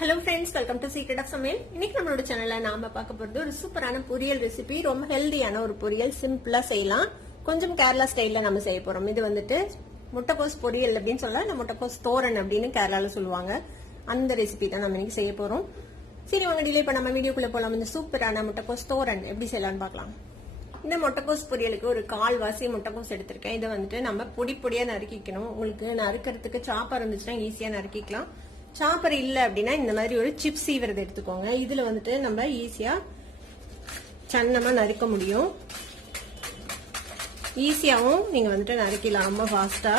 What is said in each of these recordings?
Hello friends, welcome to secret of சமையல். இன்னைக்கு நம்மளோட சேனல்ல நாம பார்க்க போறது ஒரு சூப்பரான பொரியல் ரெசிபி. ரொம்ப ஹெல்தியான ஒரு பொரியல், சிம்பிளா செய்யலாம். கொஞ்சம் கேரளா ஸ்டைல்ல நம்ம செய்ய போறோம். இது வந்துட்டு முட்டைக்கோஸ் பொரியல் அப்படின்னு சொல்லலாம், இல்ல முட்டைக்கோஸ் தோரன் அப்படின்னு கேரளால சொல்லுவாங்க. அந்த ரெசிபி தான் நம்ம இன்னைக்கு செய்ய போறோம். சரி, வாங்க டிலே பண்ணாம வீடியோக்குள்ள போலாம். இந்த சூப்பரான முட்டைக்கோஸ் தோரன் எப்படி செய்யலாம்னு பார்க்கலாம். இந்த முட்டைக்கோஸ் பொரியலுக்கு ஒரு கால்வாசி முட்டைக்கோஸ் எடுத்திருக்கேன். இதை வந்துட்டு நம்ம பொடி பொடியா நறுக்கிக்கணும். உங்களுக்கு நறுக்கிறதுக்கு சாப்பர் இருந்துச்சுன்னா ஈஸியா நறுக்கிக்கலாம். சாப்பர் இல்ல அப்படின்னா இந்த மாதிரி ஒரு சிப்ஸ் சீவரதை எடுத்துக்கோங்க. இதுல வந்துட்டு நம்ம ஈஸியா சன்னமா நறுக்க முடியும். ஈஸியாவும் நீங்க வந்துட்டு நறுக்கலாம் ரொம்ப ஃபாஸ்டா.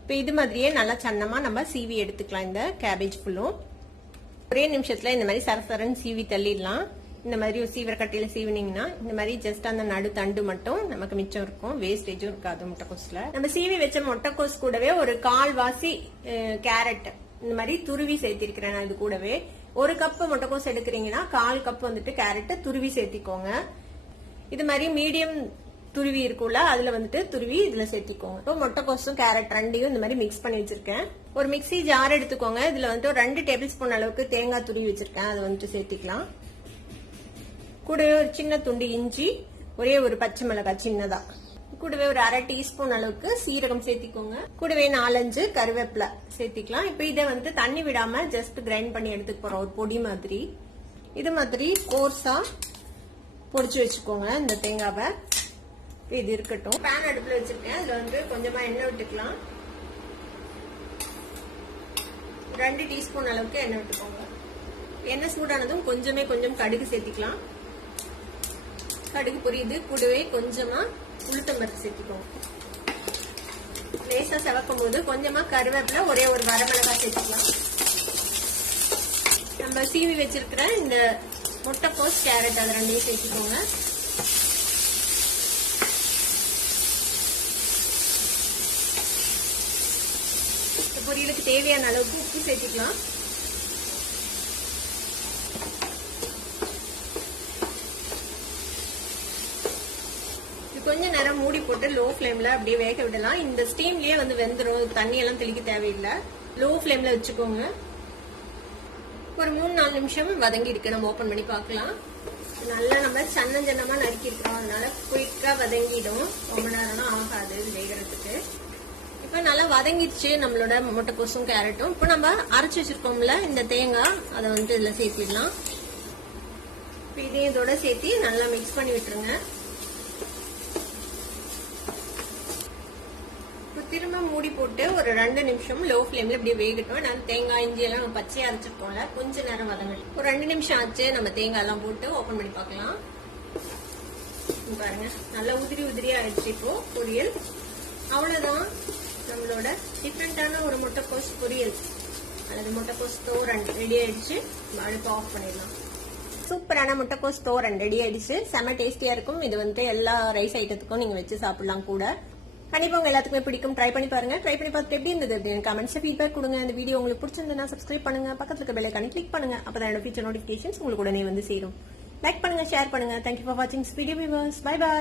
இப்ப இது மாதிரியே நல்லா சன்னமா நம்ம சீவி எடுத்துக்கலாம். இந்த கேபேஜ் ஃபுல்லும் ஒரே நிமிஷத்துல இந்த மாதிரி சரசரன்னு சீவி தள்ளிடலாம். இந்த மாதிரி ஒரு சீவர கட்டையில சீவினீங்கன்னா இந்த மாதிரி ஜஸ்ட் அந்த நடு தண்டு மட்டும் நமக்கு மிச்சம் இருக்கும், வேஸ்டேஜும் இருக்காது முட்டைக்கோஸ்ல. நம்ம சீவி வச்ச முட்டைக்கோஸ் கூடவே ஒரு கால்வாசி கேரட் இந்த மாதிரி துருவி சேர்த்திருக்கிறேன். நான் இது கூடவே ஒரு கப் முட்டைக்கோஸ் எடுக்கிறீங்கன்னா 1/4 கப் வந்துட்டு கேரட் துருவி சேர்த்திக்கோங்க. இது மாதிரி மீடியம் துருவி இருக்கும்ல, அதுல வந்துட்டு துருவி இதுல சேர்த்திக்கோங்க. இப்போ முட்டைக்கோஸும் கேரட் ரெண்டையும் இந்த மாதிரி மிக்ஸ் பண்ணி வச்சிருக்கேன். ஒரு மிக்ஸி ஜார் எடுத்துக்கோங்க. இதுல வந்துட்டு ஒரு 2 டேபிள் ஸ்பூன் அளவுக்கு தேங்காய் துருவி வச்சிருக்கேன், அதை வந்துட்டு சேர்த்திக்கலாம். கூடவே ஒரு சின்ன துண்டு இஞ்சி, ஒரே ஒரு பச்சை மிளகாய் சின்னதா, கூடவே ஒரு 1/2 டீஸ்பூன் அளவுக்கு சீரகம் சேர்த்திக்கோங்க. கூடவே 4-5 கருவேப்பிலை சேர்த்திக்கலாம். இப்ப இதை வந்து தண்ணி விடாம ஜஸ்ட் கிரைண்ட் பண்ணி எடுத்துக்க போறோம், ஒரு பொடி மாதிரி. இது மாதிரி கோர்ஸா பொடிச்சு வச்சுக்கோங்க இந்த தேங்காவை. இது இருக்கட்டும். பேன் அடுப்புல வச்சிருக்கேன். அதுல வந்து கொஞ்சமா எண்ணெய் விட்டுக்கலாம். 2 டீஸ்பூன் அளவுக்கு எண்ணெய் விட்டுக்கோங்க. எண்ணெய் சூடானதும் கொஞ்சம் கடுகு சேர்த்திக்கலாம். கடுகு பொரியுது. கூடவே கொஞ்சமா உளுத்தம்பருப்பு சேர்த்திக்கோங்க. லேசா செவக்கும் போது கொஞ்சமா கருவேப்பிலை, ஒரே ஒரு வரமிளகாய் சேர்த்துக்கலாம். நம்ம சீவி வச்சிருக்கிற இந்த முட்டைக்கோஸ் கேரட் அது ரெண்டையும் சேர்த்துக்கோங்க. பொரியலுக்கு தேவையான அளவுக்கு உப்பு சேர்த்துக்கலாம். கொஞ்ச நேரம் மூடி போட்டு லோ ஃபிளேம்ல அப்படியே வேக விடலாம். இந்த ஸ்டீம்லயே வந்து வெந்துடும், தண்ணி எல்லாம் தெளிக்க தேவையில்லை. லோ ஃபிளேம்ல வச்சுக்கோங்க. ஒரு 3-4 நிமிஷம் வதங்கி இருக்கு. நம்ம ஓபன் பண்ணி பார்க்கலாம். நல்லா நம்ம சன்னமா நறுக்கி இருக்கிறோம், அதனால குயிக்கா வதங்கிடும். ரொம்ப நேரம்லாம் ஆகாது வேகிறதுக்கு. இப்ப நல்லா வதங்கிடுச்சு நம்மளோட முட்டைக்கோசும் கேரட்டும். இப்ப நம்ம அரைச்சு வச்சிருக்கோம்ல இந்த தேங்காய், அதை வந்து இதுல சேர்த்திடலாம். இதையும் இதோட சேர்த்து நல்லா மிக்ஸ் பண்ணி விட்டுருங்க. திரும்ப மூடி போட்டு ஒரு 2 நிமிஷம் லோ ஃபிளேம்ல இப்படியே வேகட்டும். நான் தேங்காய் இஞ்சி எல்லாம் நம்ம பச்சையா அரைச்சிருக்கோம்ல, கொஞ்ச நேரம் வதங்கட்டும். ஒரு 2 நிமிஷம் ஆச்சு. நம்ம தேங்காய் எல்லாம் போட்டு ஓபன் பண்ணி பார்க்கலாம். பாருங்க, நல்லா உதிரி ஆயிடுச்சு இப்போ பொரியல். அவ்வளவுதான், நம்மளோட டிஃப்ரெண்டான ஒரு முட்டைக்கோஸ் பொரியல் அல்லது முட்டைக்கோஸ் தோரன் ரெடி ஆயிடுச்சு. அடுப்பு ஆஃப் பண்ணிடலாம். சூப்பரான முட்டைக்கோஸ் தோரன் ரெடி ஆயிடுச்சு. செம டேஸ்டியா இருக்கும். இது வந்து எல்லா ரைஸ் ஐட்டத்துக்கும் நீங்க வச்சு சாப்பிடலாம் கூட. கண்டிப்பா உங்க எல்லாத்துக்குமே பிடிக்கும். ட்ரை பண்ணி பாருங்க. ட்ரை பண்ணி பார்த்துட்டு எப்படி இருந்தது அப்படின்னு கமெண்ட்ஸ்ல ஃபீட்பேக் கொடுங்க. இந்த வீடியோ உங்களுக்கு பிடிச்சிருந்தா சப்ஸ்கிரைப் பண்ணுங்க, பக்கத்துல இருக்க பெல் ஐகானை கிளிக் பண்ணுங்க. அப்பதான் என்னோட ஃபியூச்சர் நோட்டிபிகேஷன்ஸ் உங்களுக்கு உடனே வந்து சேரும். லைக் பண்ணுங்க, ஷேர் பண்ணுங்க. தேங்க்யூ ஃபார் வாட்சிங் this video viewers. Bye by.